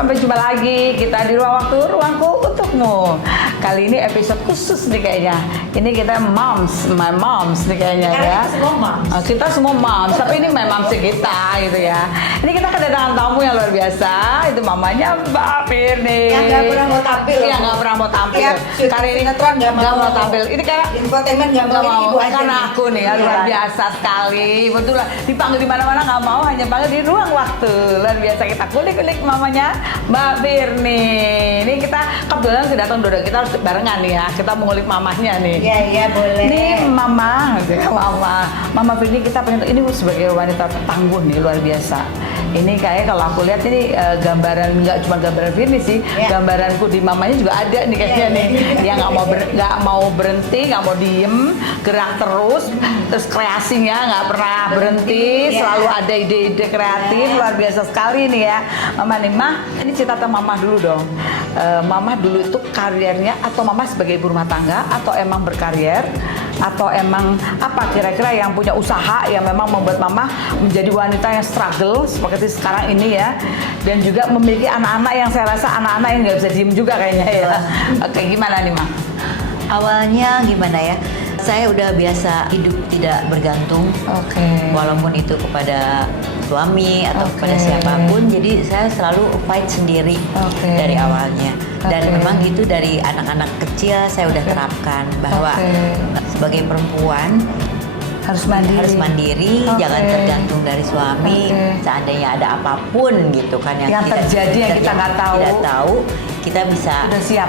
sampai jumpa lagi kita di ruang waktu, ruangku untukmu. Kali ini episode khusus nih kayaknya. Ini kita moms, my moms nih kayaknya ya. Kita semua moms. Kita semua moms, tapi ini my moms kita gitu ya. Ini kita kedatangan tamu yang luar biasa. Itu mamanya Mbak Firni. Yang nggak pernah mau tampil. Yang nggak pernah mau tampil. Ya, Kali ini nggak mau tampil. Ini kayak infotainment nggak mau. Ibu aja karena nih. Aku nih ya, luar biasa sekali. Betul lah, dipanggil di mana-mana nggak mau, hanya panggil di ruang waktu. Luar biasa, kita kulik-kulik mamanya Mbak Firni. Ini kita kebetulan kedatang dua, kita harus barengan nih ya. Kita mengulik mamahnya nih. Iya boleh. Nih mama Firni, kita pengen ini sebagai wanita tangguh nih, luar biasa. Ini kayak kalau aku lihat ini gambaran, nggak cuma gambaran Firni sih, gambaranku di mamanya juga ada nih kayaknya nih. Dia nggak mau berhenti, nggak mau diem, gerak terus kreasinya nggak pernah berhenti, selalu ada ide-ide kreatif, luar biasa sekali nih ya. Mama nih, ini cerita tentang mama dulu dong. Mama dulu itu karirnya, atau mama sebagai ibu rumah tangga, atau emang berkarier, atau emang apa kira-kira yang punya usaha yang memang membuat mama menjadi wanita yang struggle seperti sekarang ini ya, dan juga memiliki anak-anak yang saya rasa anak-anak yang nggak bisa diem juga kayaknya ya. Oke, gimana nih Ma? Awalnya gimana ya? Saya udah biasa hidup tidak bergantung, walaupun itu kepada suami atau kepada siapapun. Jadi saya selalu fight sendiri dari awalnya. Dan memang itu dari anak-anak kecil saya udah terapkan bahwa sebagai perempuan harus mandiri, jangan tergantung dari suami. Seandainya ada apapun gitu kan yang terjadi yang kita nggak tahu, kita bisa udah siap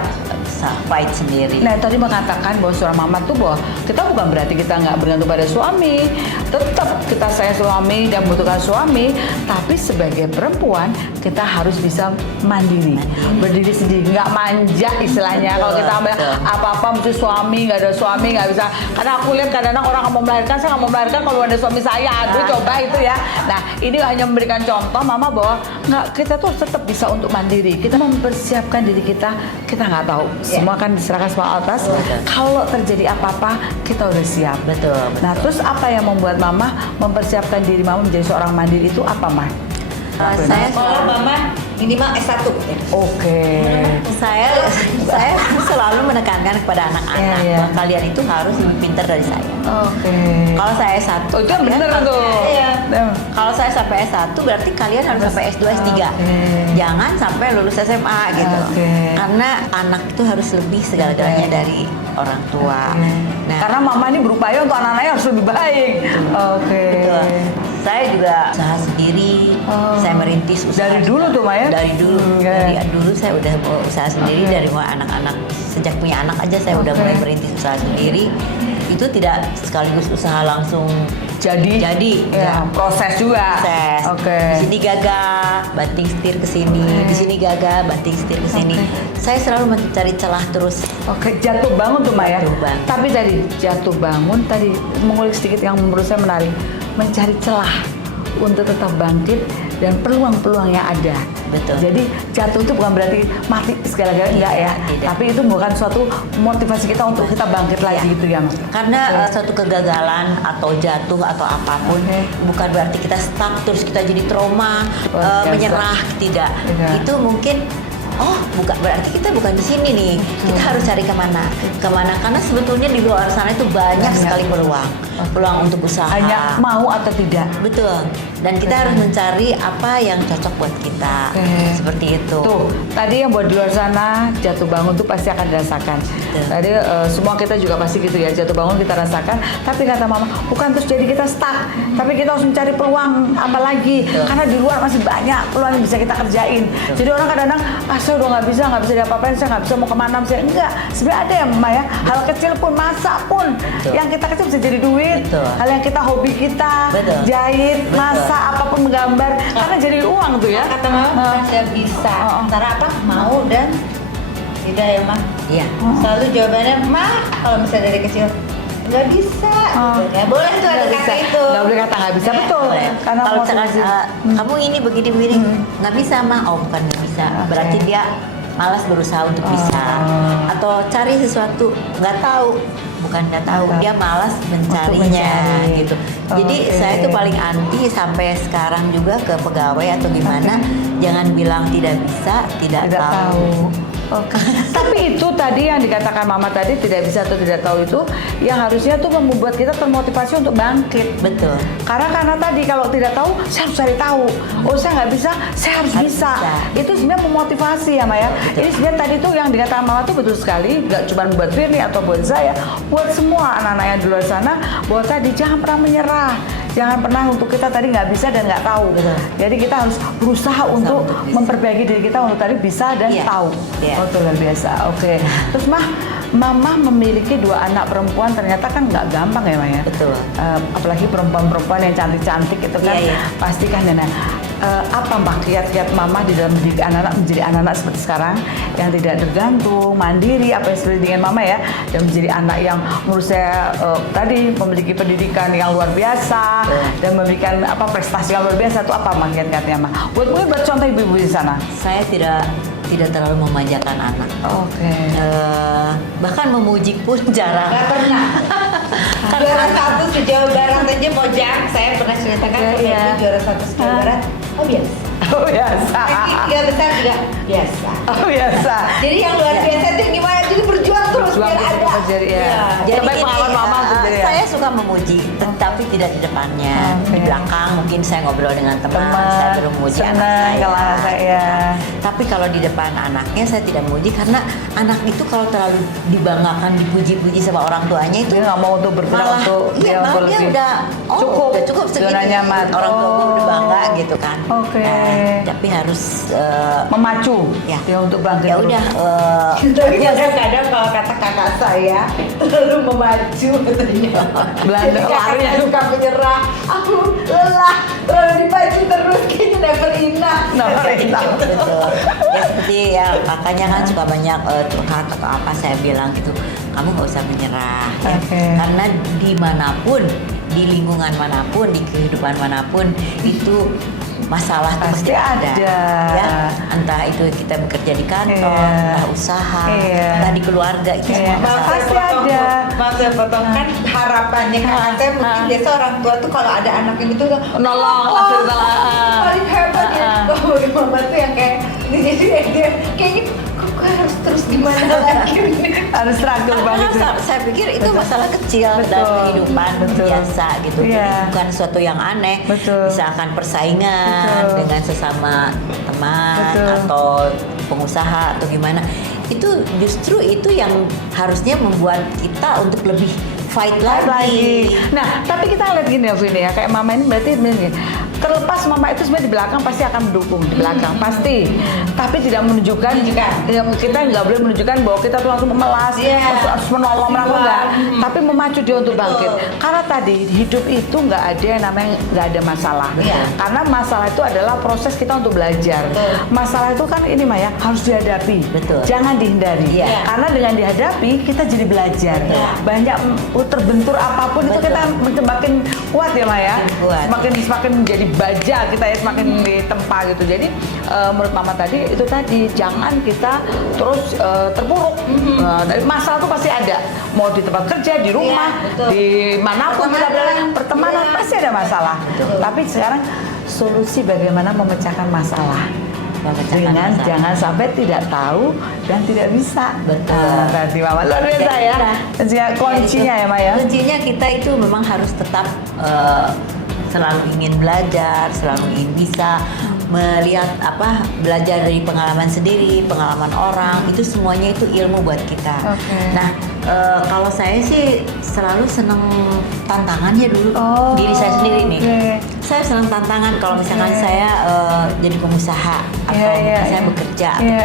fight sendiri. Nah, tadi mengatakan bahwa seorang mama tuh bahwa kita bukan berarti kita nggak bergantung pada suami, tetap kita sayang suami dan membutuhkan suami, tapi sebagai perempuan kita harus bisa mandiri, berdiri sendiri, nggak manja istilahnya. Kalau kita ambil apa-apa mesti suami, nggak ada suami nggak bisa. Karena aku lihat kadang-kadang orang nggak mau melahirkan, saya nggak mau melahirkan kalau ada suami saya. Aduh, coba itu ya. Nah, ini hanya memberikan contoh mama bahwa kita tuh tetap bisa untuk mandiri. Kita mempersiapkan diri kita nggak tahu. Semua kan diserahkan sama atas. Kalau terjadi apa-apa, kita udah siap. Betul. Nah, terus apa yang membuat mama mempersiapkan diri mama menjadi seorang mandiri itu apa, Ma? Saya kalau mama minimal S1. Saya selalu menekankan kepada anak-anak bahwa kalian itu harus lebih pintar dari saya. Kalau saya S1, itu yang bener tuh. Kalau saya sampai S1 berarti kalian harus sampai S2, S3. Jangan sampai lulus SMA gitu. Karena anak itu harus lebih segala-galanya dari orang tua. Nah, karena mama ini berupaya untuk anak-anaknya harus lebih baik. Betul. Saya juga usaha sendiri. Saya merintis usaha. Dari dulu tuh, Maya? Dari dulu. Dari dulu saya udah mau usaha sendiri dari mulai anak-anak. Sejak punya anak aja saya udah mulai merintis usaha sendiri. Itu tidak sekaligus usaha langsung jadi. Ya, proses juga. Di sini gagal, banting setir ke sini. Di sini gagal, banting setir ke sini. Saya selalu mencari celah terus. Jatuh bangun tuh, Maya. Tapi tadi jatuh bangun tadi mengulik sedikit yang menurut saya menarik. Mencari celah untuk tetap bangkit dan peluang-peluang yang ada. Betul. Jadi jatuh itu bukan berarti mati segala-galanya, enggak ya. Tidak. Tapi itu bukan suatu motivasi kita untuk kita bangkit lagi gitu ya. Karena suatu kegagalan atau jatuh atau apapun bukan berarti kita stuck terus kita jadi trauma, menyerah, tidak. Itu mungkin bukan berarti kita bukan di sini nih. Kita harus cari kemana karena sebetulnya di luar sana itu banyak sekali peluang untuk usaha. Hanya mau atau tidak. Betul. Dan kita harus mencari apa yang cocok buat kita. Seperti itu. Tuh, tadi yang buat di luar sana jatuh bangun tuh pasti akan dirasakan. Tadi semua kita juga pasti gitu ya, jatuh bangun kita rasakan. Tapi kata mama, bukan terus jadi kita stuck, tapi kita harus mencari peluang apa lagi. Karena di luar masih banyak peluang yang bisa kita kerjain. Jadi orang kadang-kadang, saya udah nggak bisa diapa-apain, saya nggak bisa mau kemana, enggak. Sebenarnya ada ya Mama ya, hal kecil pun, masak pun, yang kita kecil bisa jadi duit. Hal yang kita hobi kita, jahit, masak, apapun menggambar, karena jadi uang tuh ya. Kata mama saya bisa. Antara apa? Mau dan tidak ya Ma? Iya. Selalu jawabannya kalau misalnya dari kecil nggak bisa. Nggak boleh tuh ada kata itu. Nggak boleh kata nggak bisa, betul. Karena kalau misalkan kamu ini begini nggak bisa Ma, bukan nggak bisa. Berarti dia malas berusaha untuk bisa, atau cari sesuatu nggak tahu, bukan nggak tahu, dia malas mencarinya gitu. Jadi saya tuh paling anti sampai sekarang juga ke pegawai atau gimana, jangan bilang tidak bisa, tidak tahu. Oke. Tapi itu tadi yang dikatakan Mama tadi, tidak bisa atau tidak tahu itu yang harusnya tuh membuat kita termotivasi untuk bangkit. Betul. Karena tadi kalau tidak tahu, saya harus cari tahu. Oh, saya nggak bisa, saya harus bisa. Itu sebenarnya memotivasi ya Maya. Ini sebenarnya tadi tuh yang dikatakan Mama tuh betul sekali, nggak cuma buat Firly atau buat saya, buat semua anak-anak yang di luar sana, bahwa tadi jangan pernah menyerah. Jangan pernah untuk kita tadi nggak bisa dan nggak tahu. Betul. Jadi kita harus berusaha untuk memperbaiki diri kita untuk tadi bisa dan tahu. Oh, itu luar biasa. Oke. Terus Mama memiliki 2 anak perempuan, ternyata kan nggak gampang ya Maya. Betul. Apalagi perempuan-perempuan yang cantik-cantik itu kan pasti kan. Apa Mbak kiat-kiat Mama di dalam mendidik anak-anak menjadi anak-anak seperti sekarang yang tidak tergantung, mandiri, apa yang seperti dengan Mama ya, dan menjadi anak yang menurut saya tadi memiliki pendidikan yang luar biasa dan memberikan prestasi yang luar biasa. Itu apa Mbak kiat-kiatnya Mbak? Buat contoh ibu-ibu di sana. Saya tidak terlalu memanjakan anak. Oke. Bahkan memuji pun jarang. Gak pernah. Juara 1 se-Jawa Barat aja Mojang, saya pernah ceritakan juara 1 se-Jawa Barat. Oh biasa. Oh biasa. Ranking 3 besar juga biasa. Oh biasa. Jadi yang luar biasa itu gimana? Jadi berjuang terus biar ada. Jadi Jadi pengalaman Mama saya suka memuji, tetapi tidak di depannya. Di belakang mungkin saya ngobrol dengan teman, saya memuji anak saya. Tapi kalau di depan anaknya saya tidak memuji, karena anak itu kalau terlalu dibanggakan, dipuji-puji sama orang tuanya itu dia nggak mau untuk bergerak untuk dia udah cukup segitu. Nyaman. Orang tua udah bangga gitu kan. Oke. Tapi harus memacu dia untuk bangkit. Ya udah. Tapi kadang-kadang kalau kata kakak saya terlalu memacu katanya. Belanda lari. Kakaknya suka menyerah. Aku lelah, terlalu dipacu terus kayaknya never enough. Betul. Ya seperti ya kakaknya kan suka banyak curhat atau apa, saya bilang gitu, kamu nggak usah menyerah. Ya. Karena dimanapun, di lingkungan manapun, di kehidupan manapun itu masalah pasti ada. Ya, entah itu kita bekerja di kantor, entah usaha, entah di keluarga, itu semua masalah. Pasti ada. Maaf saya potong, kan harapannya kakak saya mungkin biasa orang tua tuh kalau ada anak yang itu nolong, paling hebat ya. Oh, mama tuh yang kayak jadi kayaknya kok harus terus gimana lagi harus struggle banget. Saya pikir itu masalah kecil dalam kehidupan biasa gitu. Jadi bukan sesuatu yang aneh. Misalkan persaingan dengan sesama teman atau pengusaha atau gimana. Itu justru itu yang harusnya membuat kita untuk lebih fight lagi. Nah, tapi kita lihat gini ya Vini ya, kayak Mama ini berarti gini, terlepas Mama itu sebenarnya di belakang pasti akan mendukung, di belakang pasti, tapi tidak menunjukkan kita nggak boleh menunjukkan bahwa kita tuh langsung memelas, harus menolong enggak, tapi memacu dia untuk bangkit. Karena tadi hidup itu nggak ada yang namanya nggak ada masalah, karena masalah itu adalah proses kita untuk belajar. Masalah itu kan ini Maya harus dihadapi, jangan dihindari, karena dengan dihadapi kita jadi belajar. Banyak terbentur apapun itu kita semakin kuat ya Maya, semakin menjadi baja kita ya, semakin ditempa gitu. Jadi menurut Mama tadi itu tadi jangan kita terus terpuruk. Dari masalah itu pasti ada, mau di tempat kerja, di rumah, di manapun kita berada, pertemanan pasti ada masalah. Tapi sekarang solusi bagaimana memecahkan masalah dengan jangan sampai tidak tahu dan tidak bisa. Berarti Mama luar biasa ya. Kuncinya ya Maya. Kuncinya kita itu memang harus tetap selalu ingin belajar, selalu ingin bisa melihat belajar dari pengalaman sendiri, pengalaman orang, itu semuanya itu ilmu buat kita. Nah, kalau saya sih selalu seneng tantangannya dulu, diri saya sendiri nih. Saya senang tantangan kalau misalkan saya jadi pengusaha atau saya bekerja atau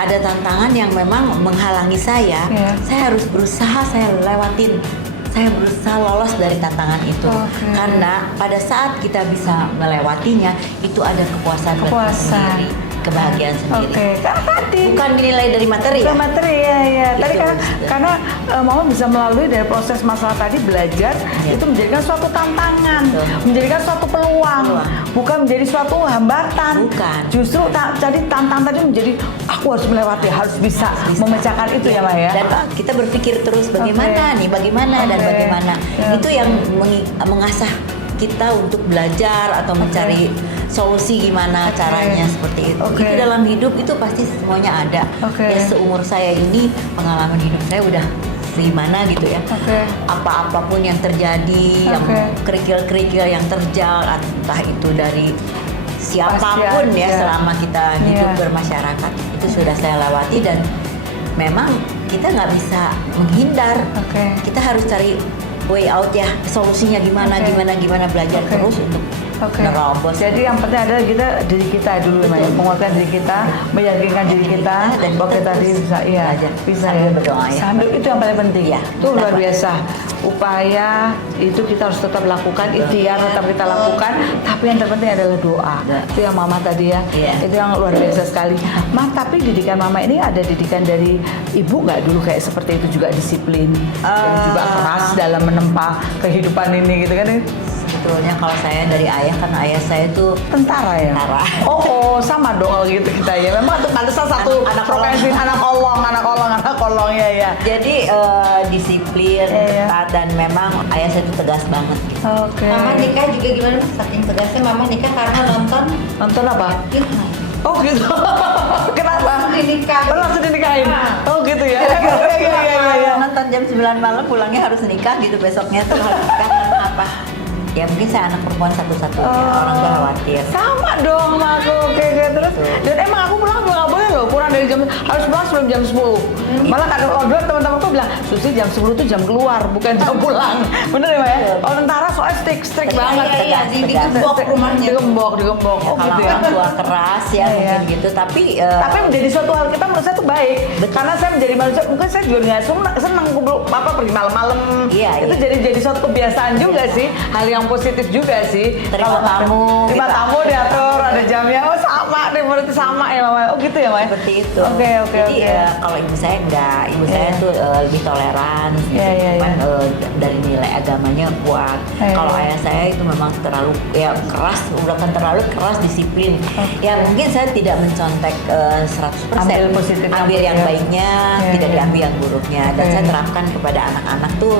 ada tantangan yang memang menghalangi saya harus berusaha, saya lewatin. Saya berusaha lolos dari tantangan itu, karena pada saat kita bisa melewatinya itu ada kepuasan sendiri. kebahagiaan sendiri. Oke, karena tadi Bukan dinilai dari materi ya. bukan materi ya. Tadi Betul, kan betul. karena Mama bisa melalui dari proses masalah tadi belajar itu menjadikan suatu tantangan, Betul. menjadikan suatu peluang, bukan menjadi suatu hambatan. Bukan. Justru jadi tantangan tadi menjadi aku harus melewati, harus bisa memecahkan itu ya, Maya. Dan kita berpikir terus bagaimana nih, bagaimana dan Oke. bagaimana. Ya. Itu yang mengasah kita untuk belajar atau mencari solusi gimana caranya seperti itu. Oke. Itu dalam hidup itu pasti semuanya ada. Oke. Ya seumur saya ini pengalaman hidup saya udah gimana gitu ya. Oke. Apa-apapun yang terjadi, yang Oke. kerikil-kerikil yang terjal, entah itu dari siapapun Pasti ya ada. selama kita hidup Iya. bermasyarakat itu sudah saya lewati dan memang kita nggak bisa menghindar. Oke. Kita harus cari way out ya, solusinya gimana, Oke. gimana belajar Oke. terus untuk Oke. nerobos. Jadi yang penting adalah kita diri kita dulu, Betul. Maya. Menguatkan diri kita, meyakinkan diri kita Dan bahwa kita kita tadi terus bisa, iya, belajar. bisa Sambil ya. berdoa ya. Sambil itu yang paling penting. Iya. Itu luar biasa. Upaya itu kita harus tetap lakukan, ikhtiar tetap kita lakukan. Tapi yang terpenting adalah doa. Itu yang Mama tadi ya. Iya. Itu yang luar biasa sekali. Tapi didikan Mama ini ada didikan dari ibu nggak dulu kayak seperti itu juga disiplin dan juga keras dalam menempa kehidupan ini gitu kan? Sebetulnya kalau saya dari ayah, karena ayah saya tuh Tentara ya? Tentara. Oh, sama dong kalau gitu kita ya. Memang itu pantesan satu Anak profesi anak kolong ya. jadi disiplin, Iya. ketat, dan memang ayah saya tuh tegas banget gitu. Oke. Mama nikah juga gimana? Saking tegasnya Mama nikah karena nonton Nonton apa? Fitnah. Oh gitu. Kenapa? Langsung dinikahin. Oh, langsung dinikahin. Ah. Oh gitu ya. Kalau nonton jam 9 malam pulangnya harus nikah gitu, besoknya tuh harus nikah. Karena apa? Ya mungkin saya anak perempuan satu-satunya, orang tuh khawatir. Sama dong sama aku. Oke, terus. Dan emang aku pulang juga nggak boleh loh, kurang dari jam, harus pulang sebelum jam 10. Malah kadang order teman-temanku bilang, Susi jam 10 tuh jam keluar, bukan jam pulang. Bener ya, Maya? Kalau tentara soalnya strict Tegas, banget. iya, digembok rumahnya. Digembok. Ya, Oh kalau gitu ya. orang tua keras ya Iya, mungkin iya. gitu, tapi Tapi menjadi suatu hal kita menurut saya itu baik. Karena saya menjadi manusia, mungkin saya juga nggak senang pergi malam-malam. Iya, Itu iya. jadi suatu kebiasaan juga sih, hal yang positif juga sih. Terima tamu, terima gitu. tamu diatur, ada jamnya. Oh sama, deh berarti sama ya Mama. Oh gitu ya Mama. seperti itu. Oke. Jadi kalau ibu saya enggak, ibu saya Iya. tuh lebih toleran, gitu. Iya, Cuman iya. dari nilai agamanya kuat. Iya, Kalau iya. ayah saya itu memang terlalu ya keras, udah kan terlalu keras, disiplin. Oke. Ya mungkin saya tidak mencontek 100%. Ambil positif, ambil yang ya. baiknya, Iya, tidak iya. diambil yang buruknya. Dan Oke. saya terapkan kepada anak-anak tuh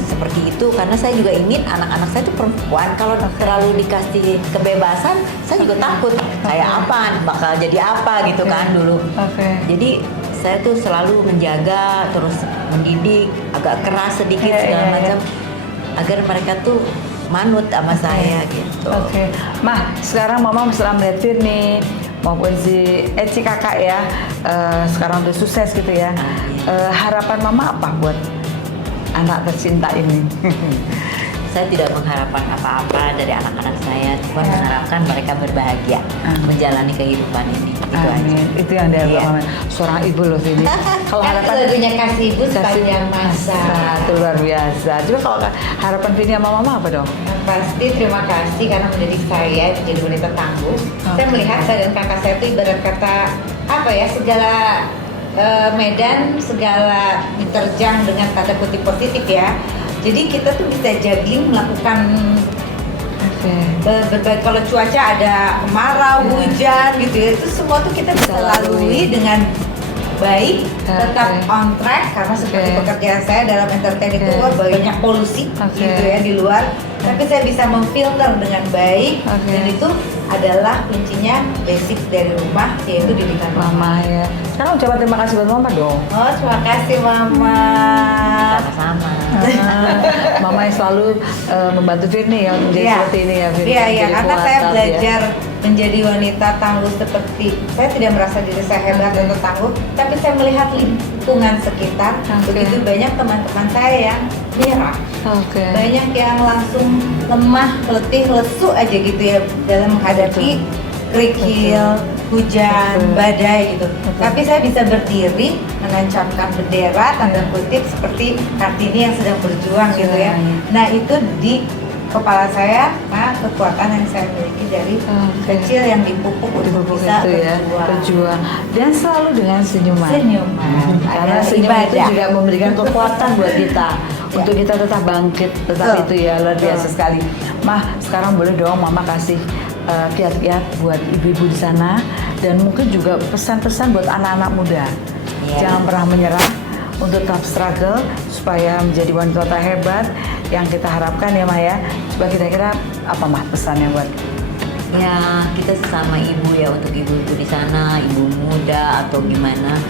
seperti itu, karena saya juga ingin anak-anak saya itu perempuan, kalau terlalu dikasih kebebasan saya juga takut kayak apa bakal jadi apa gitu kan dulu. Oke. Jadi saya tuh selalu menjaga, terus mendidik agak keras sedikit Iya, segala iya, macam agar mereka tuh manut sama saya gitu. Oke. Mah, sekarang Mama setelah melihat Firni maupun si Eci kakak ya, sekarang udah sukses gitu ya. Harapan Mama apa buat anak tercinta ini? Saya tidak mengharapkan apa-apa dari anak-anak saya, cuma mengharapkan mereka berbahagia menjalani kehidupan ini. Itu aja. Amin. Itu yang diharapkan Iya. Mama. Seorang ibu loh Firni. Kalau Kan harapan lagunya kasih ibu sepanjang masa. itu luar biasa. Coba kalau harapan Firni sama Mama apa dong? Pasti terima kasih karena mendidik saya jadi wanita tangguh. Saya melihat saya dan kakak saya itu ibarat kata apa ya, segala medan, segala diterjang dengan tanda kutip positif ya. Jadi kita tuh bisa juggling melakukan berbagai, kalau cuaca ada kemarau, hujan gitu ya, itu semua tuh kita bisa lalui dengan baik, tetap on track karena seperti pekerjaan saya dalam entertain itu banyak polusi gitu ya di luar, tapi saya bisa memfilter dengan baik dan itu adalah kuncinya basic dari rumah, yaitu didikan Mama ya. Sekarang ucapan terima kasih buat Mama dong. Oh, terima kasih Mama. Sama-sama. Mama yang selalu membantu Firni ya menjadi seperti ini ya Firni. Iya, Menjadi karena kuat, saya tapi belajar menjadi wanita tangguh seperti saya tidak merasa diri saya hebat atau tangguh, tapi saya melihat lingkungan sekitar begitu banyak teman-teman saya yang menyerah. Banyak yang langsung lemah, letih, lesu aja gitu ya dalam menghadapi kerikil, hujan, badai gitu. Tapi saya bisa berdiri menancapkan bendera tanda kutip seperti Kartini yang sedang berjuang gitu ya. Nah itu kepala saya, nah kekuatan yang saya miliki dari kecil yang dipupuk untuk bisa itu ya, berjuang dan selalu dengan senyuman. Karena senyum itu juga memberikan kekuatan buat kita untuk kita tetap bangkit, tetap itu ya luar biasa sekali. Mah, sekarang boleh dong Mama kasih kiat-kiat buat ibu-ibu di sana dan mungkin juga pesan-pesan buat anak-anak muda. Jangan pernah menyerah untuk tetap struggle supaya menjadi wanita hebat yang kita harapkan ya Maya. Coba kira-kira apa Mah pesannya buat? Ya, kita sesama ibu ya, untuk ibu-ibu di sana, ibu muda atau gimana,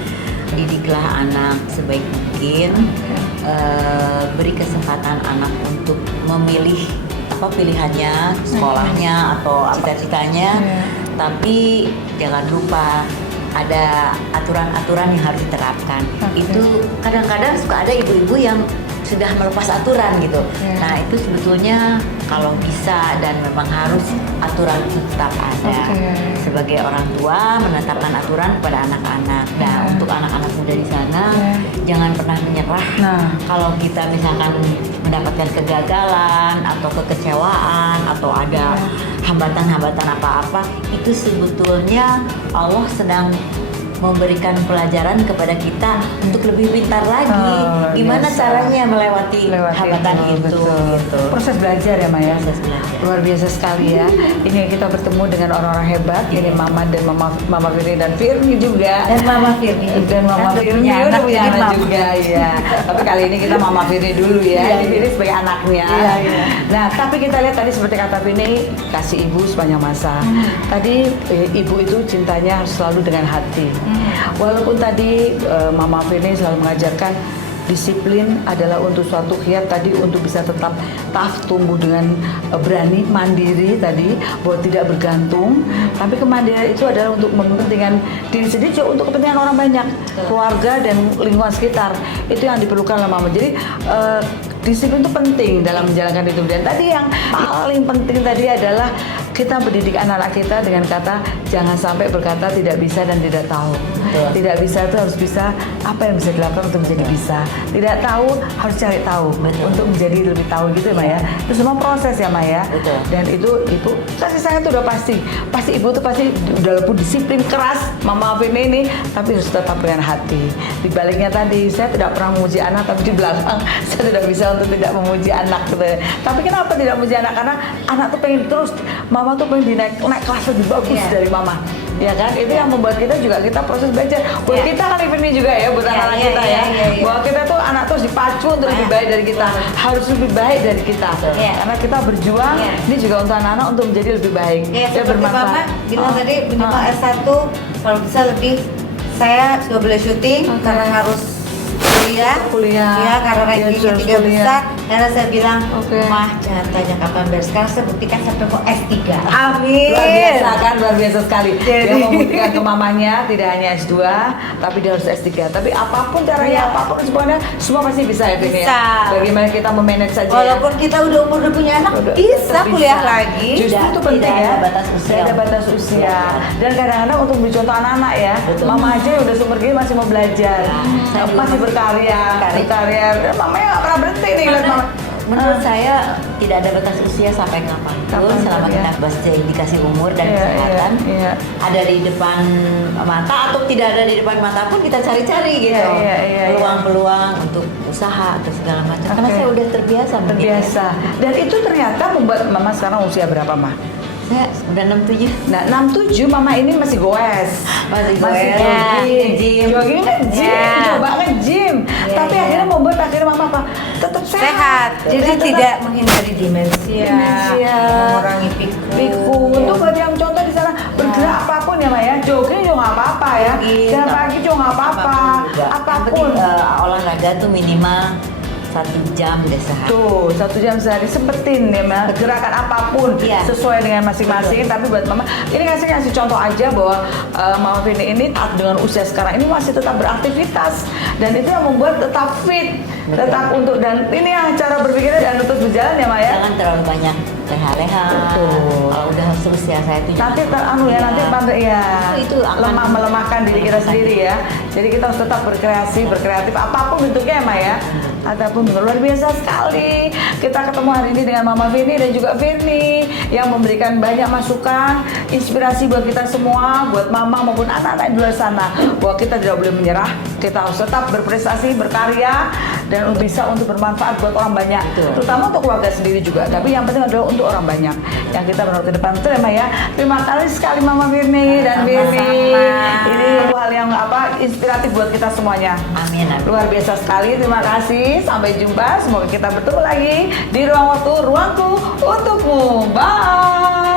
didiklah anak sebaik mungkin. Beri kesempatan anak untuk memilih apa pilihannya, sekolahnya atau cita-citanya. Tapi jangan lupa ada aturan-aturan yang harus diterapkan. Itu kadang-kadang suka ada ibu-ibu yang sudah melepas aturan gitu. Nah itu sebetulnya kalau bisa dan memang harus aturan itu tetap ada. Sebagai orang tua menetapkan aturan kepada anak-anak. Nah untuk anak-anak muda di sana jangan pernah menyerah. Kalau kita misalkan mendapatkan kegagalan atau kekecewaan atau ada hambatan-hambatan apa-apa, itu sebetulnya Allah sedang memberikan pelajaran kepada kita untuk lebih pintar lagi gimana caranya melewati hambatan itu. Gitu. Proses belajar ya Maya. Luar biasa sekali ya. Ini kita bertemu dengan orang-orang hebat. Ini Mama dan Mama Firni dan Firni juga. Dan Mama Firni. Dan Mama Firni udah punya anak juga ya. Tapi kali ini kita Mama Firni dulu ya. Ini Firni sebagai anaknya. Nah tapi kita lihat tadi seperti kata Firni, kasih ibu sepanjang masa. Tadi ibu itu cintanya harus selalu dengan hati. Walaupun tadi Mama Firni selalu mengajarkan disiplin adalah untuk suatu kiat tadi untuk bisa tetap tough, tumbuh dengan berani, mandiri tadi, bahwa tidak bergantung. Tapi kemandirian itu adalah untuk kepentingan diri sendiri, juga untuk kepentingan orang banyak, keluarga dan lingkungan sekitar. Itu yang diperlukan oleh Mama. Jadi disiplin itu penting dalam menjalankan hidup. Dan tadi yang paling penting tadi adalah kita mendidik anak-anak kita dengan kata jangan sampai berkata tidak bisa dan tidak tahu. Tidak bisa itu harus bisa, apa yang bisa dilakukan untuk menjadi bisa. Tidak tahu harus cari tahu untuk menjadi lebih tahu gitu ya Maya. Itu semua proses ya Maya. Dan itu ibu kasih sayang itu udah pasti. Pasti ibu tuh pasti udah lebih disiplin keras Mama Firni ini, tapi harus tetap dengan hati. Di baliknya tadi saya tidak pernah memuji anak, tapi di belakang saya tidak bisa untuk tidak memuji anak gitu ya. Tapi kenapa tidak memuji anak? Karena anak tuh pengen terus, Mama tuh pengen naik kelas lebih bagus dari Mama. Ya kan, itu yang membuat kita juga kita proses belajar. Buat kita kan Firni juga ya, buat anak-anak kita ya. Bahwa kita tuh anak terus dipacu untuk lebih baik dari kita, harus lebih baik dari kita. Karena kita berjuang, ini juga untuk anak-anak untuk menjadi lebih baik. Ya bermanfaat. Mama bilang tadi minimal S1, kalau bisa lebih. Saya juga boleh syuting karena harus kuliah. Ya, karena rankingnya tidak besar. Karena saya bilang, Mah jangan tanya kapan beres. Sekarang saya buktikan sampai mau S3. Amin. Luar biasa kan, luar biasa sekali. Dia membuktikan ke mamanya tidak hanya S2, tapi dia harus S3. Tapi apapun caranya, apapun responnya, semua pasti bisa ya Firni ya. Bagaimana kita memanage saja. Walaupun kita udah punya anak, bisa kuliah lagi. Justru itu penting ya. Tidak ada batas usia. Dan kadang-kadang untuk beri contoh anak-anak ya, Mama aja udah seumur gini masih mau belajar, masih berkarya. Mamanya nggak pernah berhenti nih lihat Mama. Menurut saya tidak ada batas usia sampai kapanpun selama kita masih dikasih umur dan kesehatan. Ada di depan mata atau tidak ada di depan mata pun kita cari-cari gitu. Peluang-peluang untuk usaha atau segala macam. Karena saya udah terbiasa. Dan itu ternyata membuat Mama sekarang usia berapa Mah? Saya udah 67. Nah 67 Mama ini masih goes. Masih jogging nge-gym, coba nge-gym. Tapi akhirnya membuat Mama apa? Tetap sehat. Jadi tidak menghindari demensia, mengurangi pikun. Untuk buat yang contoh di sana bergerak apapun ya Maya, jogging juga nggak apa-apa ya. Jalan pagi juga nggak apa-apa. Apapun. Olahraga tuh minimal 1 jam udah sehari. Tuh, 1 jam sehari sempetin ya Mama. Gerakan apapun sesuai dengan masing-masing. Tapi buat Mama, ini ngasih contoh aja bahwa Mama Firni ini dengan usia sekarang ini masih tetap beraktivitas. Dan itu yang membuat tetap fit, tetap untuk, dan ini yang cara berpikirnya dan terus berjalan ya Maya. Jangan terlalu banyak leha-leha. Kalau udah seusia saya itu nanti nanti itu melemahkan diri kita sendiri ya. Jadi kita harus tetap berkreatif apapun bentuknya ya Maya. ataupun luar biasa sekali. Kita ketemu hari ini dengan Mama Firni dan juga Firni yang memberikan banyak masukan, inspirasi buat kita semua, buat mama maupun anak-anak di luar sana, bahwa kita tidak boleh menyerah, kita harus tetap berprestasi, berkarya, dan bisa untuk bermanfaat buat orang banyak, terutama untuk keluarga sendiri juga. Tapi yang penting adalah untuk orang banyak yang kita benar ke depan. Terima ya. Terima kasih sekali Mama Firni dan Firni. Ini hal yang inspiratif buat kita semuanya. Amin. Luar biasa sekali. Terima kasih. Sampai jumpa. Semoga kita bertemu lagi di ruang waktu, ruangku untukmu. Bye.